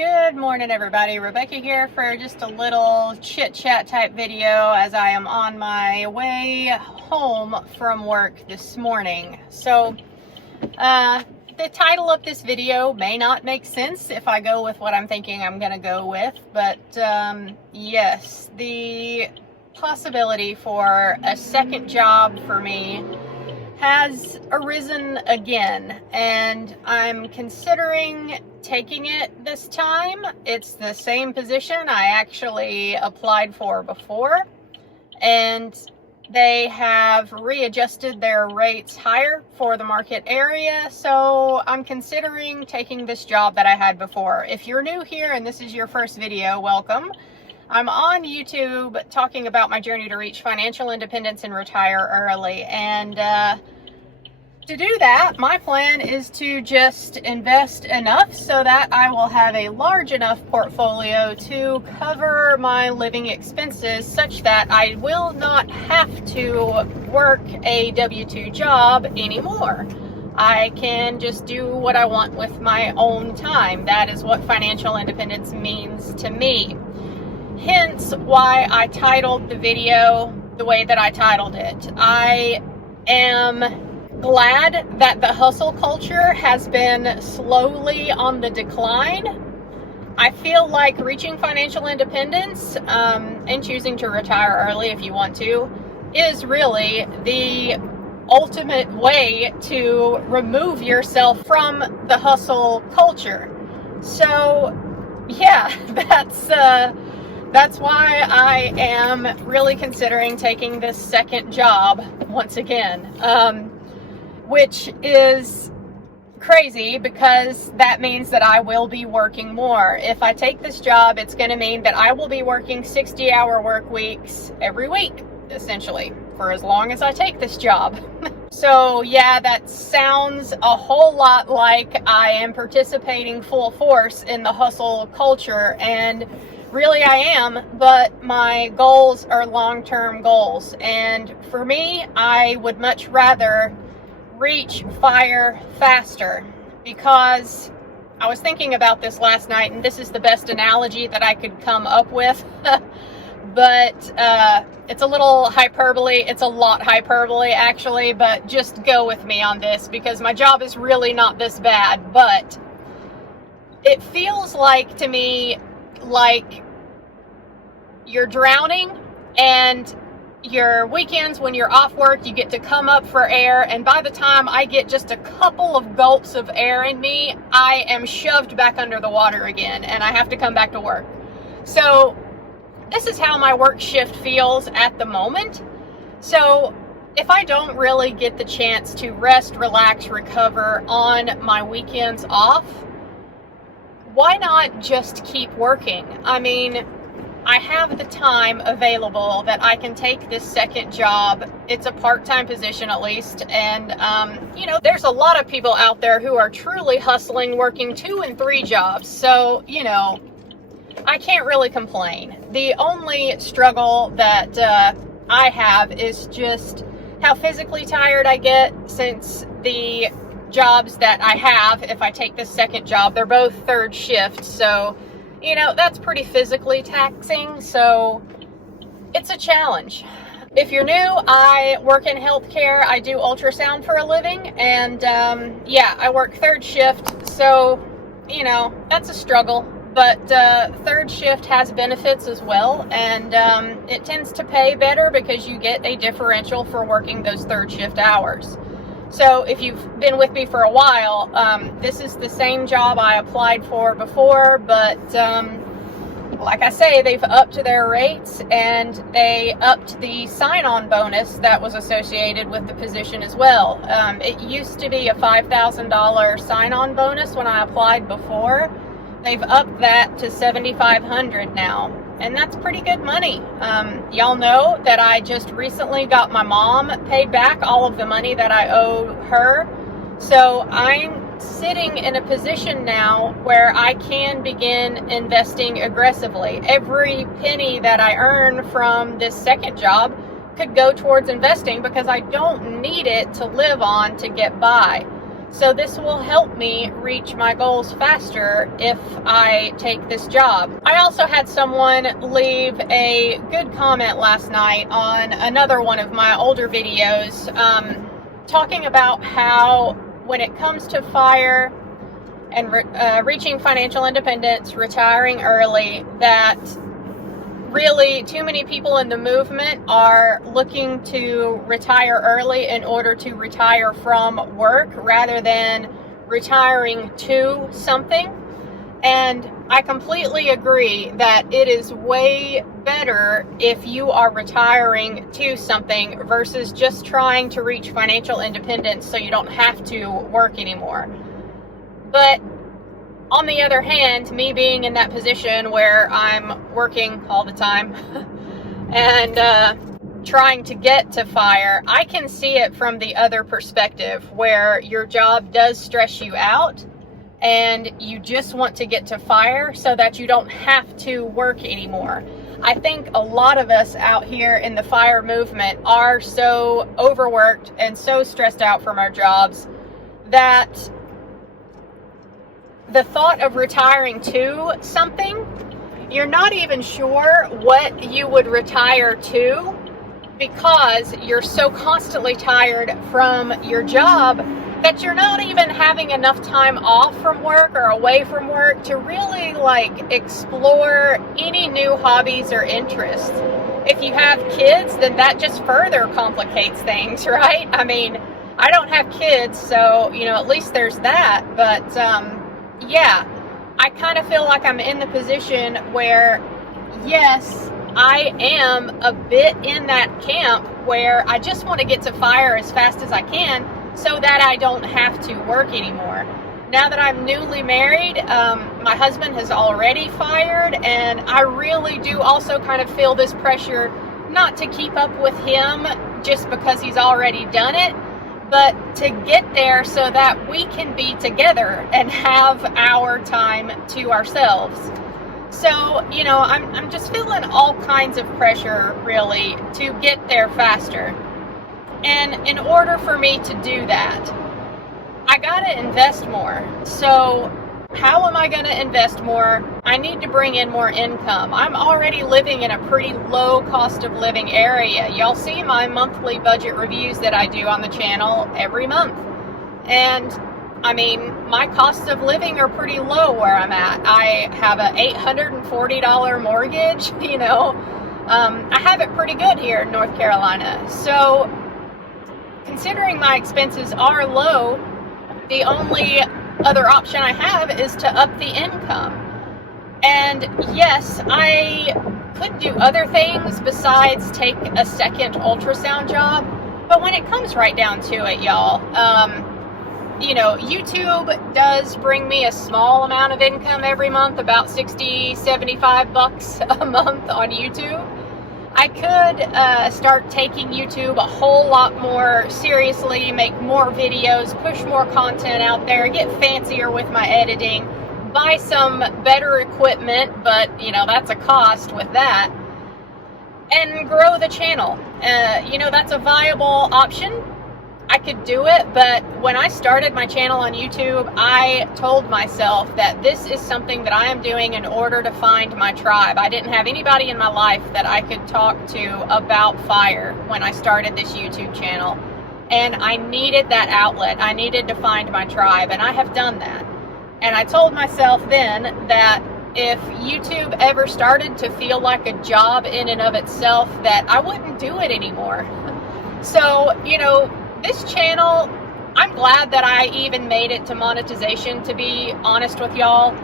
Good morning, everybody. Rebecca here for just a little chit-chat type video as I am on my way home from work this morning. So, the title of this video may not make sense if I go with what I'm thinking I'm going to go with, but yes, the possibility for a second job for me has arisen again, and I'm considering taking it this time. It's the same position I actually applied for before, and they have readjusted their rates higher for the market area, so I'm considering taking this job that I had before. If you're new here and this is your first video, welcome. I'm on YouTube talking about my journey to reach financial independence and retire early, and to do that, my plan is to just invest enough so that I will have a large enough portfolio to cover my living expenses such that I will not have to work a W-2 job anymore. I can just do what I want with my own time. That is what financial independence means to me. Hence why I titled the video the way that I titled it. I am glad that the hustle culture has been slowly on the decline. I feel like reaching financial independence and choosing to retire early if you want to is really the ultimate way to remove yourself from the hustle culture. So yeah, that's why I am really considering taking this second job once again. Which is crazy because that means that I will be working more. If I take this job, it's going to mean that I will be working 60-hour work weeks every week, essentially, for as long as I take this job. So yeah, that sounds a whole lot like I am participating full force in the hustle culture, and really I am, but my goals are long-term goals. And for me, I would much rather reach fire faster, because I was thinking about this last night, and this is the best analogy that I could come up with. But it's a little hyperbole. It's a lot hyperbole, actually, but just go with me on this because my job is really not this bad. But it feels like to me like you're drowning, and your weekends when you're off work, you get to come up for air, and by the time I get just a couple of gulps of air in me, I am shoved back under the water again, and I have to come back to work. So this is how my work shift feels at the moment. So if I don't really get the chance to rest, relax, recover on my weekends off, why not just keep working? I mean, I have the time available that I can take this second job. It's a part-time position at least, and you know, there's a lot of people out there who are truly hustling, working 2 and 3 jobs, so you know, I can't really complain. The only struggle that I have is just how physically tired I get, since the jobs that I have, if I take this second job, they're both third shift, so you know, that's pretty physically taxing, so it's a challenge. If you're new, I work in healthcare. I do ultrasound for a living, and yeah, I work third shift, so you know, that's a struggle. But third shift has benefits as well, and it tends to pay better because you get a differential for working those third shift hours. So if you've been with me for a while, this is the same job I applied for before, but like I say, they've upped their rates, and they upped the sign-on bonus that was associated with the position as well. It used to be a $5,000 sign-on bonus when I applied before. They've upped that to $7,500 now, and that's pretty good money. Y'all know that I just recently got my mom paid back all of the money that I owe her. So I'm sitting in a position now where I can begin investing aggressively. Every penny that I earn from this second job could go towards investing because I don't need it to live on to get by. So this will help me reach my goals faster if I take this job. I also had someone leave a good comment last night on another one of my older videos, talking about how when it comes to FIRE and reaching financial independence, retiring early, that really too many people in the movement are looking to retire early in order to retire from work rather than retiring to something. And I completely agree that it is way better if you are retiring to something versus just trying to reach financial independence so you don't have to work anymore. But on the other hand, me being in that position where I'm working all the time and trying to get to FIRE, I can see it from the other perspective where your job does stress you out and you just want to get to FIRE so that you don't have to work anymore. I think a lot of us out here in the FIRE movement are so overworked and so stressed out from our jobs that the thought of retiring to something, you're not even sure what you would retire to because you're so constantly tired from your job that you're not even having enough time off from work or away from work to really explore any new hobbies or interests. If you have kids, then that just further complicates things, right? I mean, I don't have kids, so, at least there's that, but, yeah, I kind of feel like I'm in the position where, yes, I am a bit in that camp where I just want to get to FIRE as fast as I can so that I don't have to work anymore. Now that I'm newly married, my husband has already fired, and I really do also kind of feel this pressure not to keep up with him just because he's already done it, but to get there so that we can be together and have our time to ourselves. So, I'm just feeling all kinds of pressure, really, to get there faster. And in order for me to do that, I gotta invest more. So, how am I gonna invest more? I need to bring in more income. I'm already living in a pretty low cost of living area. Y'all see my monthly budget reviews that I do on the channel every month. And I mean, my costs of living are pretty low where I'm at. I have a $840 mortgage, I have it pretty good here in North Carolina. So, considering my expenses are low, the only other option I have is to up the income. And yes, I could do other things besides take a second ultrasound job, but when it comes right down to it, y'all, YouTube does bring me a small amount of income every month, about $60-75 a month on YouTube. I could start taking YouTube a whole lot more seriously, make more videos, push more content out there, get fancier with my editing, buy some better equipment, but that's a cost with that, and grow the channel. That's a viable option. I could do it, but when I started my channel on YouTube, I told myself that this is something that I am doing in order to find my tribe. I didn't have anybody in my life that I could talk to about FIRE when I started this YouTube channel, and I needed that outlet. I needed to find my tribe, and I have done that. And I told myself then that if YouTube ever started to feel like a job in and of itself, that I wouldn't do it anymore. So, this channel, I'm glad that I even made it to monetization, to be honest with y'all.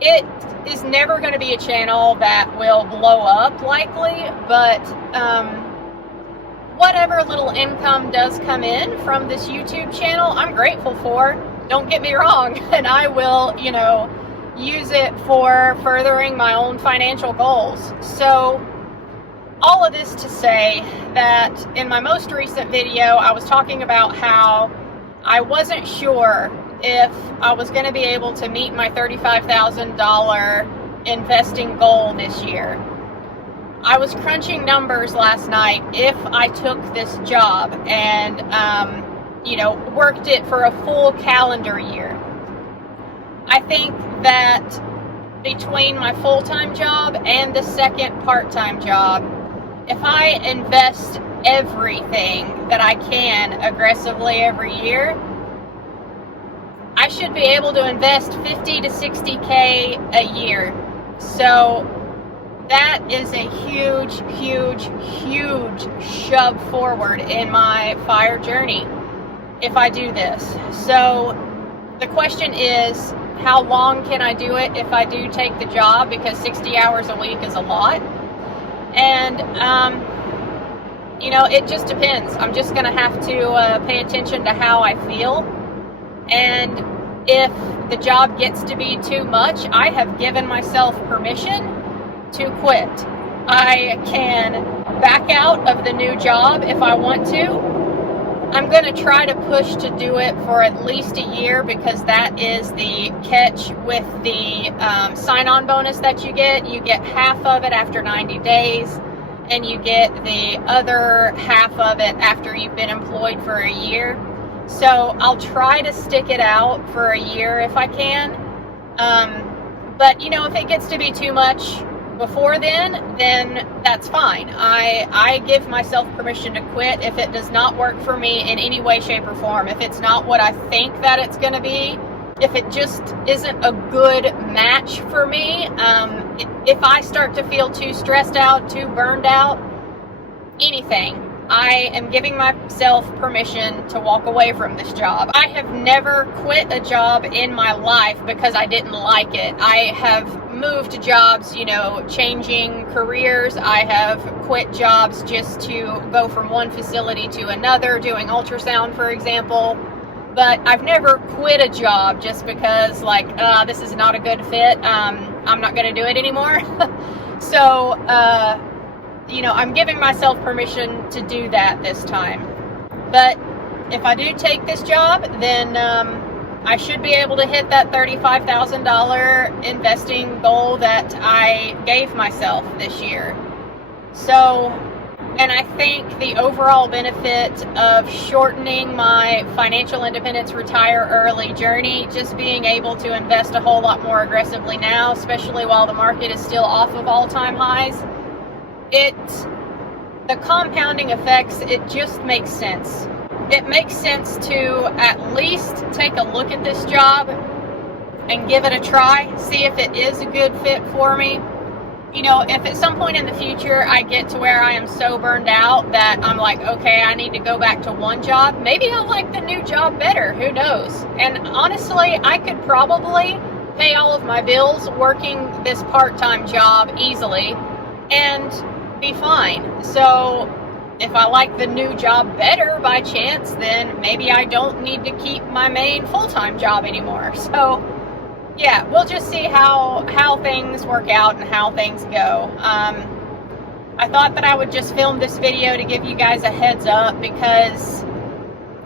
It is never going to be a channel that will blow up, likely, but whatever little income does come in from this YouTube channel, I'm grateful for. Don't get me wrong, and I will, use it for furthering my own financial goals. So, all of this to say that in my most recent video, I was talking about how I wasn't sure if I was going to be able to meet my $35,000 investing goal this year. I was crunching numbers last night if I took this job, and worked it for a full calendar year. I think that between my full-time job and the second part-time job, if I invest everything that I can aggressively every year, I should be able to invest 50 to 60K a year. So that is a huge, huge, huge shove forward in my fire journey if I do this. So the question is, how long can I do it if I do take the job? Because 60 hours a week is a lot. And, it just depends. I'm just going to have to pay attention to how I feel. And if the job gets to be too much, I have given myself permission to quit. I can back out of the new job if I want to. I'm going to try to push to do it for at least a year, because that is the catch with the sign-on bonus that you get. You get half of it after 90 days, and you get the other half of it after you've been employed for a year. So I'll try to stick it out for a year if I can. But if it gets to be too much before then that's fine. I give myself permission to quit if it does not work for me in any way, shape, or form. If it's not what I think that it's going to be, if it just isn't a good match for me, if I start to feel too stressed out, too burned out, anything, I am giving myself permission to walk away from this job. I have never quit a job in my life because I didn't like it. I have moved jobs, changing careers. I have quit jobs just to go from one facility to another, doing ultrasound, for example. But I've never quit a job just because, this is not a good fit. I'm not going to do it anymore. So, I'm giving myself permission to do that this time. But if I do take this job, then I should be able to hit that $35,000 investing goal that I gave myself this year. So, and I think the overall benefit of shortening my financial independence, retire early journey, just being able to invest a whole lot more aggressively now, especially while the market is still off of all-time highs, the compounding effects, it just makes sense. It makes sense to at least take a look at this job and give it a try, see if it is a good fit for me. If at some point in the future I get to where I am so burned out that I'm like, okay, I need to go back to one job, maybe I'll like the new job better, who knows? And honestly, I could probably pay all of my bills working this part-time job easily and be fine. So if I like the new job better by chance, then maybe I don't need to keep my main full-time job anymore. So yeah, we'll just see how things work out and how things go. I thought that I would just film this video to give you guys a heads up, because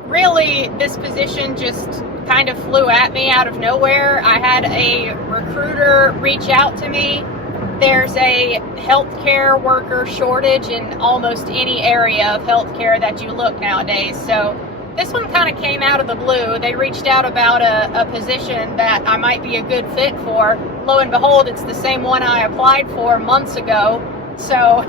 really this position just kind of flew at me out of nowhere. I had a recruiter reach out to me. There's a healthcare worker shortage in almost any area of healthcare that you look nowadays. So this one kind of came out of the blue. They reached out about a position that I might be a good fit for. Lo and behold, it's the same one I applied for months ago. So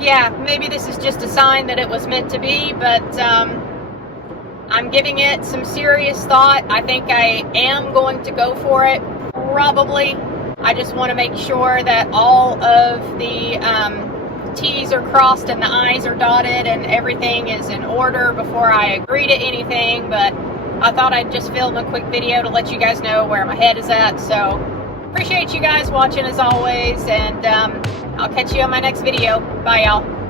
yeah, maybe this is just a sign that it was meant to be, but I'm giving it some serious thought. I think I am going to go for it, probably. I just want to make sure that all of the T's are crossed and the I's are dotted and everything is in order before I agree to anything. But I thought I'd just film a quick video to let you guys know where my head is at. So appreciate you guys watching as always, and I'll catch you on my next video. Bye, y'all.